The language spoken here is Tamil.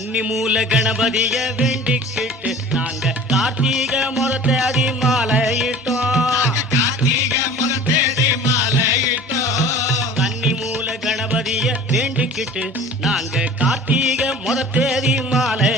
கன்னி மூல கணபதிய வேண்டிக்கிட்டு நாங்க கார்த்திகை முறத்தேதி மாலையிட்டோம். கன்னி மூல கணபதிய வேண்டிக்கிட்டு நாங்க கார்த்திகை முறத்தேதி மாலை